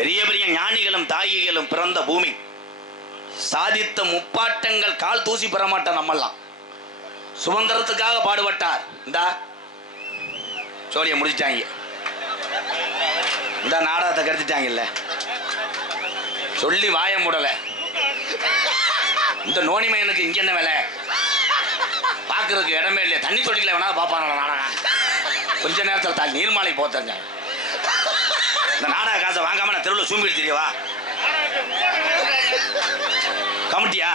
பெரிய பெரிய ஞானிகளும் தாயிகளும் பிறந்த பூமி. சாதித்த முப்பாட்டங்கள் கால் தூசி பெற மாட்டான். நம்மெல்லாம் சுதந்திரத்துக்காக பாடுபட்டார். இந்த சோழியை முடிச்சிட்டாங்க, இந்த நாடகத்தை கருத்துட்டாங்கல்ல, சொல்லி வாய முடல. இந்த நோனிமையனுக்கு இங்க என்ன வேலை? பாக்குறதுக்கு இடமே இல்லையா? தண்ணி தொட்டிக்கல வேணா பாப்பான நாடகம். கொஞ்ச நேரத்தில் தாள் நீர்மாலை போத்தங்க. இந்த நாடக காசை வாங்காம நான் தெருவில் சூம்பிட்டு தெரியவா? கமிட்டியா?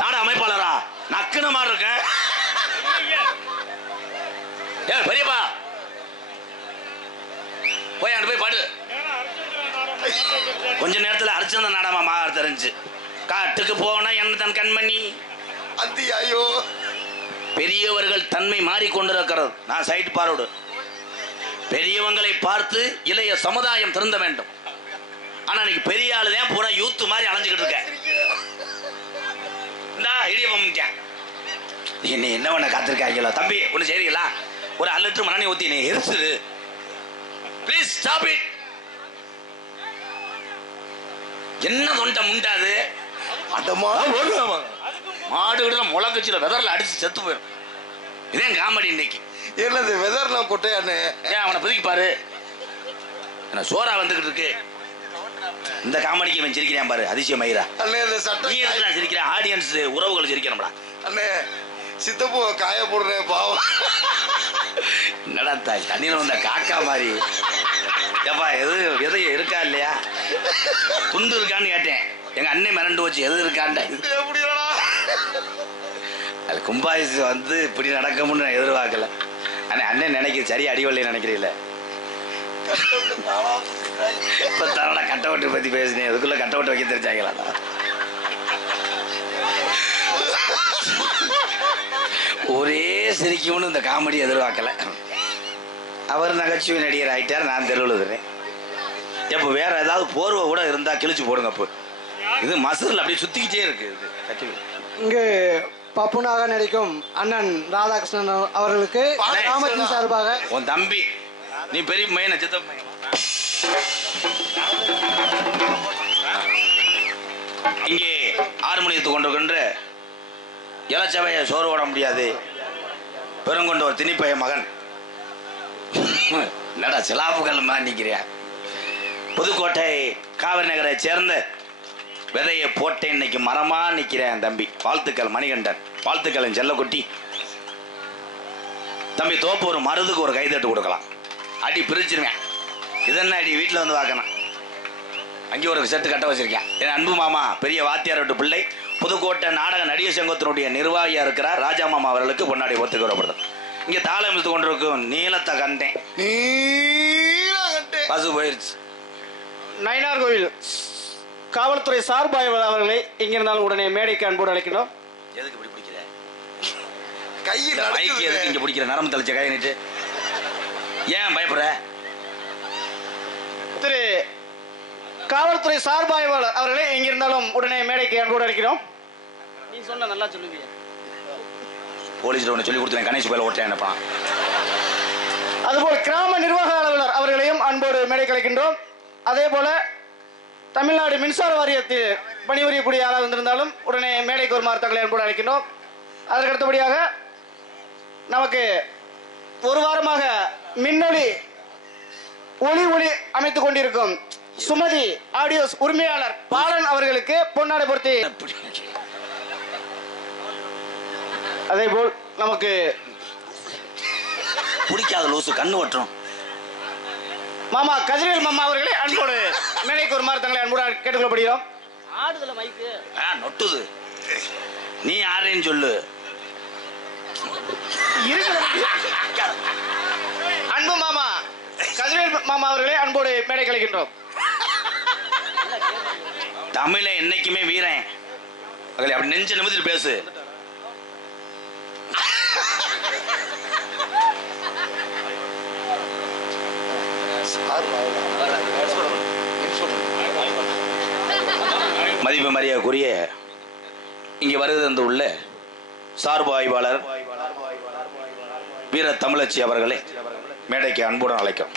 நாடக அமைப்பாளரா? நக்குன மாதிரி இருக்கேன். ஏ பெரியப்பா, போய் அங்க போய் பாடு. கொஞ்ச நேரத்தில் அரிச்சந்த நாடகமா மாற தெரிஞ்சு. காட்டுக்கு போனா என்ன தன் கண்மணி அத்தியாயோ. பெரியவர்கள் தன்மை மாறிக்கொண்டிருக்கிறது. நான் சைட் பார்வோடு. பெரியவங்களை பார்த்து இளைய சமுதாயம் திருந்த வேண்டும். ஆனா இன்னைக்கு பெரிய ஆளுதான் பூரா யூத் மாதிரி அலைஞ்சுக்கிட்டு இருக்க. இடியப்பம் என்ன என்ன பண்ண காத்திருக்காங்களோ? தம்பி ஒண்ணு சரிங்களா? ஒரு 1 லிட்டர் மண்ணெண்ணெய் ஊத்தி நீ எரிச்சுடு. Please stop it. என்ன தொண்டை முண்டாது? மாடு விடுற முளக்கச்சில வெதர்ல அடிச்சு செத்து போயிடும். இதே காமெடி இன்னைக்கு. என்னது வெதர்லாம் கொட்டையானே? ஏன் அவனை பிரிக்கி பாரு. என்ன சோறா வந்துகிட்டு இருக்கு. இந்த காமெடிக்கு இவன் சிரிக்கிறான் பாரு. அதிசயம் மயிரா நீ எதுக்கு சிரிக்கிறேன்? ஆடியன்ஸ் உறவுகள் சிரிக்கணும்டா. அண்ணே சித்தப்பூ காய போடுறேன் பாவம். என்னடா தண்ணியில வந்த காக்கா மாதிரி. ஏப்பா எது எது இருக்கா இல்லையா? துண்டு இருக்கான்னு கேட்டேன். எங்க அண்ணன் மிரண்டு வச்சு எது இருக்கான்டா. அது கும்பாயிசு வந்து இப்படி நடக்கும்னு நான் எதிர்பார்க்கல. ஆனால் அண்ணன் நினைக்கிற சரி அடிவல்லை நினைக்கிறீங்கள. இப்போ தரடா கட்டவுட்டை பற்றி பேசினேன். அதுக்குள்ள கட்டவுட்டை வைக்க தெரிஞ்சாங்களா? ஒரே சிரிக்கும்னு இந்த காமெடி எதிர்பார்க்கல. அவர் நகைச்சுவை நடிகர் ஆகிட்டார். நான் தெருவுலுதுறேன். இப்போ வேற ஏதாவது போர்வை கூட இருந்தால் கிழிச்சு போடுங்க. இப்போ இது மசூரில் அப்படியே சுற்றிக்கிட்டே இருக்கு. இது இங்கு பப்புனாக நடிக்கும் அண்ணன் ராதாகிருஷ்ணன் அவர்களுக்கு கிராமத்தின் சார்பாக உன் தம்பி நீ பெரிய மையனை சித்தப்ப மையன் இங்கே ஆறுமணியத்துக் கொண்டிருக்கின்ற இளச்சவையை சோறு ஓட முடியாது பெருங்கொண்ட ஒரு திணிப்பைய மகன். என்னடா சிலாப்புகள் நிற்கிறியா? புதுக்கோட்டை காவிரி நகரை சேர்ந்த விதையை போட்டேன் இன்னைக்கு மரமா நிக்கிறேன் தம்பி. வாழ்த்துக்கள் மணிகண்டன். வாழ்த்துக்கள் செல்லக்குட்டி. தம்பி தோப்பு ஒரு மருதுக்கு ஒரு கைதட்டு கொடுக்கலாம். அடி பிரிச்சிருவேன். இது என்ன அடி? வீட்டில் வந்து பார்க்கணும். அங்கே ஒரு செட்டு கட்ட வச்சிருக்கேன். என் அன்பு மாமா பெரிய வாத்தியார் வீட்டு பிள்ளை புதுக்கோட்டை நாடக நடிகர் சங்கத்தினுடைய நிர்வாகியா இருக்கிறார் ராஜா மாமா அவர்களுக்கு பொன்னாடி ஒத்துக்கிறப்படுது. இங்கே தாளம் இழுத்து கொண்டிருக்கும் நீளத்தை கண்டேன். பசு போயிருச்சு. நயினார் கோவில் காவல்துறை சார்பாக அவர்களை இங்கிருந்தாலும் உடனே மேடைக்கு அன்போடு அழைக்கணும். எதுக்கு இப்படி பிடிக்கிற கையில் மைக்கு? எதுக்கு இங்க பிடிக்கிற? நரம்பு தலைச்ச கை நீட்டு. ஏன் பயப்படுற? திரு காவல்துறை சார்பாய்வாளர் அவர்களை எங்கிருந்தாலும் உடனே மேடைக்கு அன்போடு அழைக்கிறோம். நீ சொன்ன நல்லா சொல்லுவீங்க. போலீஸ் ஒன்று சொல்லி கொடுத்துருவேன். கணேஷ் பேல ஓட்டேன் என்னப்பா. அதுபோல் கிராம நிர்வாக அலுவலர் அவர்களையும் அன்போடு மேடைக்கு அழைக்கின்றோம். அதே போல தமிழ்நாடு மின்சார வாரியத்தில் பணிபுரியக்கூடிய ஆளாக வந்திருந்தாலும் உடனே மேடைக்கு வருமாறு தங்களை அன்போடு அழைக்கின்றோம். அதற்கு அடுத்தபடியாக நமக்கு ஒரு வாரமாக மின்னொலி ஒளி அமைத்துக் கொண்டிருக்கும் சுமதி ஆடியோஸ் உரிமையாளர் பாலன் அவர்களுக்கு பொன்னாடை பொருத்தி, அதே போல் நமக்கு பிடிக்காத லூசு கண்ணு வட்டுரும் மாமா கதிரவேல் மாமா அவர்களை அன்போடு மேடைக்கு வருமாறு தங்களை அன்போடு கேட்டுக்கொள்ளப்படுகிறோம். ஆடுதல மைக்கு நொட்டுது. நீ யாருன்னு சொல்லு. அன்பு மாமா கதிரவேல் மாமா அவர்களை அன்போடு மேடை கலைக்கின்றோம். தமிழை என்னைக்குமே வீரன். அப்படி நெஞ்சு நிமிர்ந்து பேசு. மதிப்பு மரியாதைக்குரிய இங்கே வருகிறது உள்ள சார்பு ஆய்வாளர் வீர தமிழச்சி அவர்களை மேடைக்கு அன்புடன் அழைக்கும்.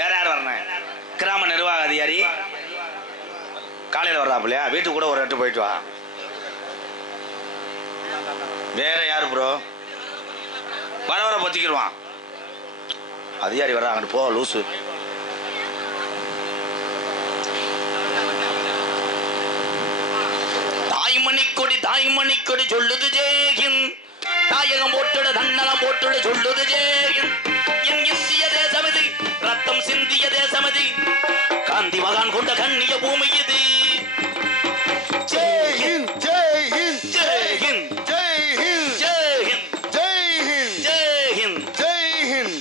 வேற யார் வரணும்? கிராம நிர்வாக அதிகாரி காலையில் வர்றாப்புலையா? வீட்டுக்கு கூட ஒரு எட்டு போயிட்டு வா. வேற யாரு ப்ரோ? வர வர பத்திக்கிடுவான். அதிகாரி வர்றா, அங்கிட்டு போ லூசு. தாய்மணி கொடி சொல்லுது ஜெயஹிந்த், தாயகம் போட்டுடு தன்னலம் போட்டுடு சொல்லுது ஜெயஹிந்த். என் இந்திய தேசமது, ரத்தம் சிந்திய தேசமது, காந்தி மகான் கொண்ட கண்ணிய பூமி இது. ஜெய் ஹிந்த், ஜெய் ஹிந்த், ஜெய் ஹிந்த், ஜெய் ஹிந்த், ஜெய் ஹிந்த், ஜெய் ஹிந்த், ஜெய் ஹிந்த். ஜெய் ஹிந்த்.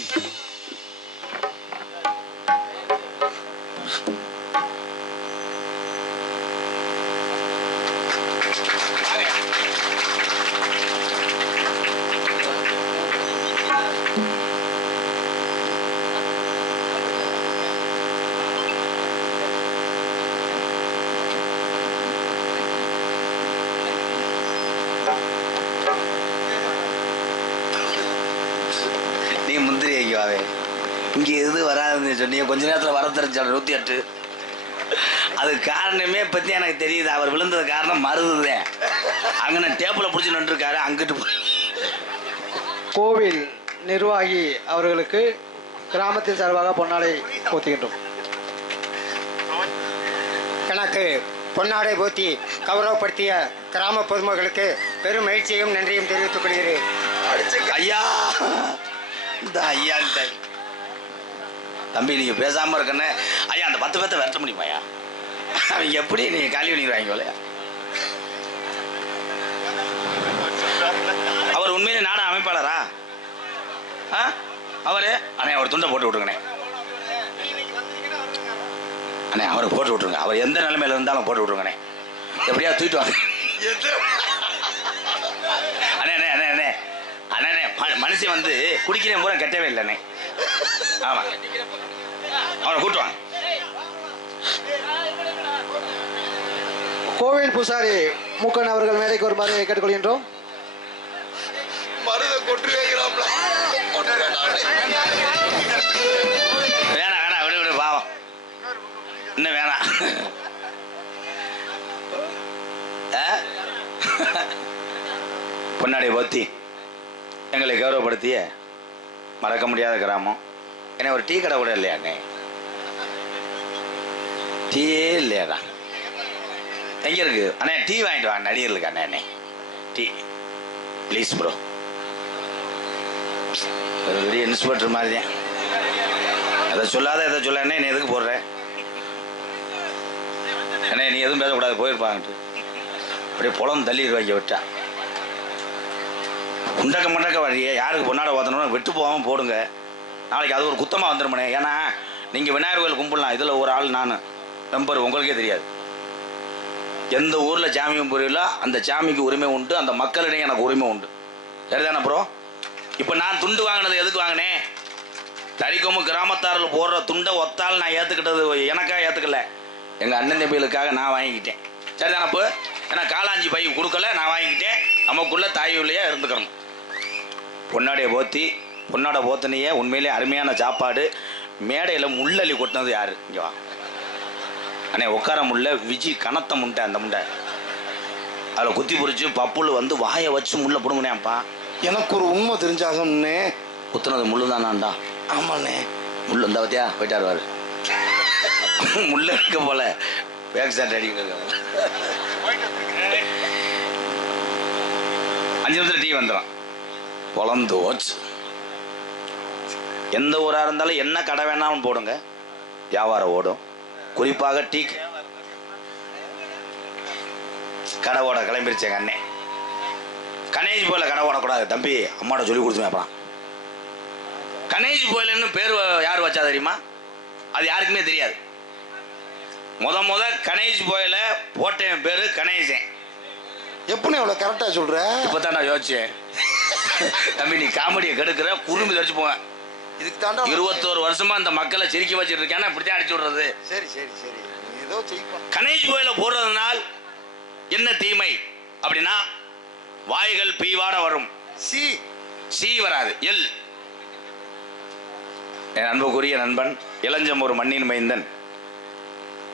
நீ முந்திரி வைக்கவாவே இங்கே எது வராதுன்னு சொன்னீங்க. கொஞ்ச நேரத்தில் வர தெரிஞ்சாலும் 108. அது காரணமே பற்றி எனக்கு தெரியுது. அவர் விழுந்தது காரணம் மருதுதான். அங்கே நான் டேப்பில் பிடிச்சி நின்றுருக்காரு. அங்கிட்டு போய் கோவில் நிர்வாகி அவர்களுக்கு கிராமத்தின் சார்பாக பொன்னாடை போத்துகின்றோம். எனக்கு பொன்னாடை போத்தி கௌரவப்படுத்திய கிராம பொதுமக்களுக்கு பெரும் மகிழ்ச்சியும் நன்றியும் தெரிவித்துக் கொள்கிறேன். ஐயா இந்த ஐயா தம்பி, நீங்கள் பேசாமல் இருக்கன்னு ஐயா அந்த 10 பேர்த்த விரட்ட முடியுமாயா? அவங்க எப்படி நீங்கள் காலி பண்ணிடுவாங்க இல்லையா? அவர் உண்மையிலே நாட அமைப்பாளரா? அவரு அண்ணே அவர் துண்டை போட்டு விட்டுருங்கண்ணே. அண்ணே அவரை போட்டு விட்டுருங்க. அவர் எந்த நிலைமையில இருந்தாலும் போட்டு விட்டுருங்கண்ணே. எப்படியா தூக்கிட்டு வாங்க. அண்ணே அண்ணே அண்ணே அண்ணே அண்ணே மனுஷன் வந்து குடிக்கிறேன் பூரா கெட்டவே இல்லைண்ணே. ஆமா அவரை கூட்டுவாங்க. கோவில் பூசாரி மூக்கன் அவர்கள் மேடைக்கு வருமாறு கேட்டுக்கொள்கின்றோம். மருத கொட்டு வைக்கிறாப்ல. வேணாம் வேணாம், விடு விடு, பாவம் இன்னும் வேணாம். பொன்னாடி போத்தி எங்களை கௌரவப்படுத்திய மறக்க முடியாத கிராமம். ஏன்னா ஒரு டீ கடை கூட இல்லையாண்ணே? டீயே இல்லையாடா? எங்கே இருக்கு அண்ணே? டீ வாங்கிட்டு வாங்க நடிகர்களுக்கு. அண்ணே அண்ணே டீ ப்ளீஸ் ப்ரோ. ஒரு பெரிய இன்ஸ்பெக்டர் மாதிரி தான். அதை சொல்லாத எதை சொல்ல அண்ணே, நீ எதுக்கு போடுற அண்ணே? நீ எதுவும் பேசக்கூடாது, போயிருப்பாங்கட்டு அப்படியே புலம் தள்ளிடுவாங்க விட்டா. உண்டக்க மண்டக்க வழியே யாருக்கு பொன்னாட ஓத்தணும்னு விட்டு போகாமல் போடுங்க. நாளைக்கு அது ஒரு குத்தமாக வந்துடுமனே. ஏன்னா நீங்கள் விநாயகர் கோயில் கும்பிடலாம், இதில் ஒரு ஆள் நான் மெம்பர், உங்களுக்கே தெரியாது. எந்த ஊரில் சாமியும் புரியல, அந்த சாமிக்கு உரிமை உண்டு, அந்த மக்களிடையே எனக்கு உரிமை உண்டு. சரிதானே ப்ரோ? இப்போ நான் துண்டு வாங்கினது எதுக்கு வாங்கினேன்? தறிக்கொம்பு கிராமத்தாரில் போடுற துண்டை ஒத்தால் நான் ஏற்றுக்கிட்டது எனக்காக ஏற்றுக்கல, எங்கள் அண்ணன் தம்பிகளுக்காக நான் வாங்கிக்கிட்டேன். சரிதானே? இப்போ ஏன்னா காலாஞ்சி பை கொடுக்கல, நான் வாங்கிக்கிட்டேன். நமக்குள்ளே தாயுள்ளையே இருந்துக்கணும். பொன்னாடைய போத்தி பொன்னாட போத்தனையே உண்மையிலே அருமையான சாப்பாடு. மேடையில் முள்ளலி கொட்டினது யாரு? இங்கே வா அண்ணே, உட்கார முள்ள விஜி கனத்த முண்டை, அந்த முண்டை அதில் குத்தி பிடிச்சி பப்புள் வந்து வாயை வச்சு முள்ள பிடுங்கினேன்ப்பா. எனக்கு ஒரு உண்மை தெரிஞ்சாகணும்னே. குத்துனது முள்ளு தானாண்டா? ஆமாண்ணே. முள்ளு இந்த பத்தியா போயிட்டாருவாரு. முள்ள இருக்க போல பேக் சாட் அடிக்கிறது. 5 நிமிஷத்தில் டீ வந்துடும். பொழந்து ஓச்சு. எந்த ஊராக இருந்தாலும் என்ன கடை வேணாலும் போடுங்க, வியாபாரம் ஓடும். குறிப்பாக டீ கடை ஓட கிளம்பிருச்சேங்க அண்ணே. கணேஷ் போயில கடை ஓடக்கூடாது தம்பி, அம்மாட்ட சொல்லி கொடுத்துமே. அப்புறம் கணேஷ் போயிலன்னு பேர் யார் வச்சா தெரியுமா? அது யாருக்குமே தெரியாது. முத கணேஷ் போயில போட்டேன் பேரு கணேசன். எப்படி அவ்வளோ கரெக்டாக சொல்கிற? இப்போ தான் நான் யோசிச்சேன். தம்பி நீ காமெடியை கெடுக்கிற, குறும்பி தடிச்சு போவேன். இதுக்கு தாண்டா 21 வருஷமா இந்த மக்களை சிரிக்க வச்சுட்டு இருக்கேன்னா இப்படித்தான் அடிச்சு விடுறது. சரி சரி சரி, ஏதோ செய்ப்பா. கணேஷ் கோயில போடுறதுனால் என்ன தீமை அப்படின்னா, வாய்கள் பீவாட வரும். சி சி வராது, எல். என் அன்புக்குரிய நண்பன் இளஞ்சம் ஒரு மண்ணின் மைந்தன்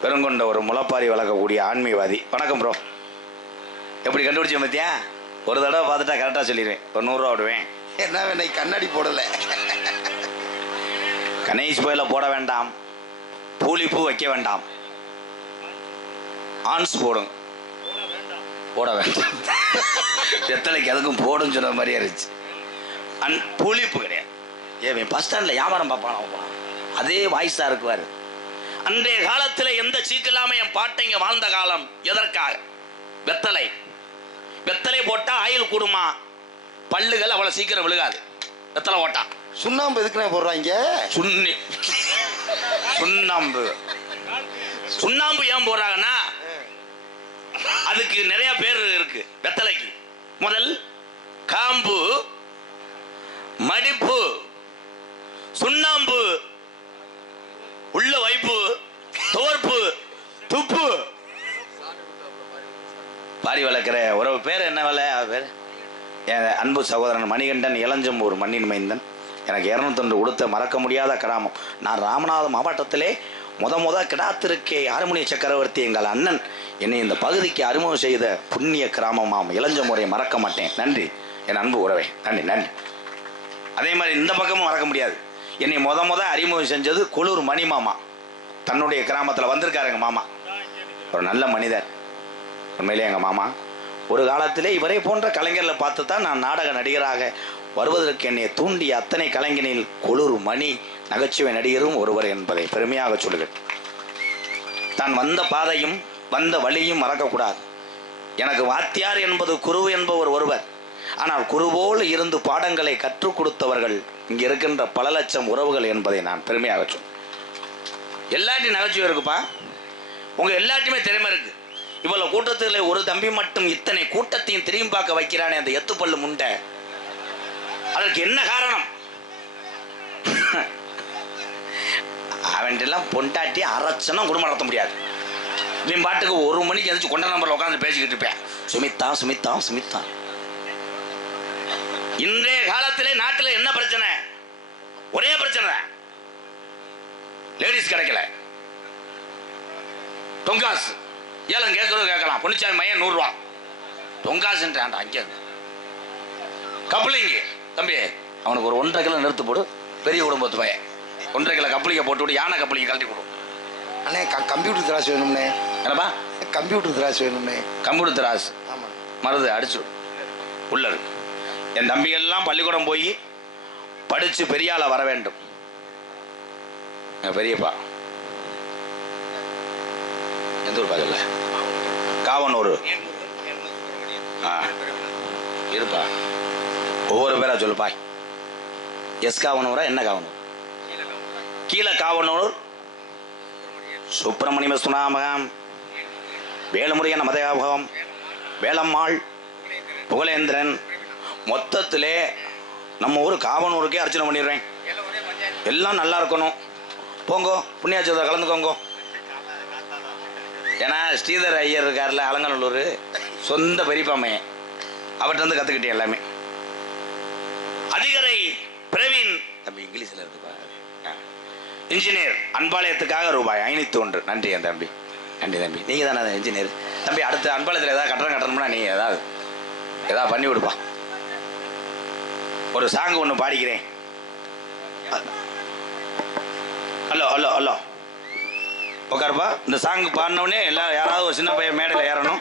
பெருங்கொண்ட ஒரு முளப்பாரி வளர்க்கக்கூடிய ஆன்மீகவாதி. வணக்கம் ப்ரோ. எப்படி கண்டுபிடிச்சேன் பத்தியா? ஒரு தடவை பார்த்துட்டா கரெக்டாக சொல்லிடுவேன். ஒரு 100 ரூபா விடுவேன். என்ன வேணை கண்ணாடி போடலை. கணேஷ் கோயில போட வேண்டாம், பூலிப்பூ வைக்க வேண்டாம், ஆன்ஸ் போடும், போட வேண்டாம். வெத்தலைக்கு அதுக்கும் போடுன்னு சொன்ன மாதிரியே இருந்துச்சு. பூலிப்பூ கிடையாது. ஏன் பஸ் ஸ்டாண்டில் வியாபாரம் பார்ப்பான், அதே வாய்ஸாக இருக்குவார். அன்றைய காலத்தில் எந்த சீட்டு இல்லாமல் என் பாட்டைங்க வாழ்ந்த காலம். எதற்காக? வெத்தலை. வெத்தலை போட்டால் ஆயில் கூடுமா, பல்லுகள் அவ்வளோ சீக்கிரம் விழுகாது. வெத்தலை போட்டா. சுண்ணாம்பு எதுக்குண்ணே போடுறாங்க? சுண்ணாம்பு சுண்ணாம்பு ஏன் போடுறாங்கன்னா அதுக்கு நிறைய பேர் இருக்கு. வெத்தலைக்கு முதல் காம்பு, மடிப்பு, சுண்ணாம்பு, உள்ள வைப்பு, தோற்பு, துப்பு. பாரி வளர்க்கிற ஒரு பேர் என்ன வேலை? பேர் என் அன்பு சகோதரன் மணிகண்டன் இளஞ்சம் ஒரு மண்ணின் மைந்தன். எனக்கு 201 கொடுத்த மறக்க முடியாத கிராமம். நான் ராமநாதபுரம் மாவட்டத்திலே முத கிடாத்திருக்கே ஆறுமுனிய சக்கரவர்த்தி எங்கள் அண்ணன் என்னை இந்த பகுதிக்கு அறிமுகம் செய்த புண்ணிய கிராமமாம் இளஞ்சம் முறையை மறக்க மாட்டேன். நன்றி என் அன்பு உறவே, நன்றி நன்றி. அதே மாதிரி இந்த பக்கமும் மறக்க முடியாது. என்னை முத அறிமுகம் செஞ்சது கொளூர் மணி மாமா. தன்னுடைய கிராமத்தில் வந்திருக்காரு எங்கள் மாமா. ஒரு நல்ல மனிதர் உண்மையிலே எங்கள் மாமா. ஒரு காலத்திலே இவரை போன்ற கலைஞர்களை பார்த்து தான் நான் நாடக நடிகராக வருவதற்கு என்னை தூண்டிய அத்தனை கலைஞனில் கொளூர் மணி நகைச்சுவை நடிகரும் ஒருவர் என்பதை பெருமையாக சொல்லுகிறேன். தான் வந்த பாதையும் வந்த வழியும் மறக்கக்கூடாது. எனக்கு வாத்தியார் என்பது குரு என்பவர் ஒருவர். ஆனால் குருவோடு இருந்து பாடங்களை கற்றுக் கொடுத்தவர்கள் இங்கே இருக்கின்ற பல லட்சம் உறவுகள் என்பதை நான் பெருமையாக சொல்லுவேன். எல்லாத்தையும் நகைச்சுவை இருக்குப்பா, உங்கள் எல்லாத்தையுமே திறமை இருக்கு. இவ்வளவு கூட்டத்தில் ஒரு தம்பி மட்டும் இத்தனை கூட்டத்தையும் திரும்பி பார்க்க வைக்கிறானே அந்த எத்துப்பள்ளு முண்டை, அதற்கு என்ன காரணம்? அவன்ட்டெல்லாம் பொண்டாட்டி அரைச்சனும் குடும்பம் நடத்த முடியாது. இவன் பாட்டுக்கு 1 மணிக்கு எதிர்த்து கொண்ட நம்பரில் உட்காந்து பேசிக்கிட்டு இருப்பேன். சுமித்தா சுமித்தா சுமித்தா. இன்றைய காலத்திலே நாட்டில் என்ன பிரச்சனை? ஒரே பிரச்சனை தான், லேடிஸ் கிடைக்கல. தொங்காசு ஏலம் கேட்கறது கேட்கலாம். பொன்னிச்சாமி மையம் 100 ரூபா தொங்காசுன்றான்டா. அங்கே கப்ளிங்கு தம்பி அவனுக்கு ஒரு 1.5 கிலோ நிறுத்து போடு. பெரிய குடும்பத்து பையன் 1.5 கிலோ கப்ளிங்கை போட்டு விடு. யானை கப்ளிங்கை கழட்டி கொடு. அண்ணே கம்ப்யூட்டர் திராஸ் வேணும்னே. என்னப்பா? கம்ப்யூட்டர் திராஸ் வேணும்னே. கம்ப்யூட்டர் திராஸ் ஆமாம், மருது அடிச்சு உள்ள இருக்கு. என் தம்பிகள்லாம் பள்ளிக்கூடம் போய் படித்து பெரிய ஆளா வர வேண்டும். பெரியப்பா எந்த ஊர் பார்க்கல? காவனூர். இருப்பா, ஒவ்வொரு பேரா சொல்லுப்பா. எஸ் காவனூரா? என்ன காவனூர்? கீழே காவனூர், சுப்பிரமணிய சுனாமகம், வேலுமுருகன் மதயாபகம், வேலம்மாள், புகழேந்திரன். மொத்தத்திலே நம்ம ஊர் காவனூருக்கே அர்ச்சனை பண்ணிடுறேன். எல்லாம் நல்லா இருக்கணும். போங்கோ, புண்ணியாச்சதை கலந்துக்கோங்க. ஏன்னா ஸ்ரீதர் ஐயர் இருக்கார்ல, அலங்கநல்லூர், சொந்த பெரியப்பாமையன், அவர்கிட்ட வந்து கற்றுக்கிட்டேன் எல்லாமே. அதிகரை பிரவீன் தம்பி இங்கிலீஷில் இருக்குப்பா. இன்ஜினியர் அன்பாளையத்துக்காக ரூபாய் 501. நன்றி என் தம்பி, நன்றி தம்பி. நீங்கள் தானே இன்ஜினியர் தம்பி. அடுத்து அன்பாளையத்தில் ஏதாவது கட்டணம்னா நீங்கள் ஏதாவது பண்ணி விடுப்பா. ஒரு சாங் ஒன்று பாடிக்கிறேன். ஹலோ ஹலோ ஹலோ உட்காருப்பா. இந்த சாங் பாடினவுடனே எல்லாம் யாராவது ஒரு சின்ன பையன் மேடையில் ஏறணும்.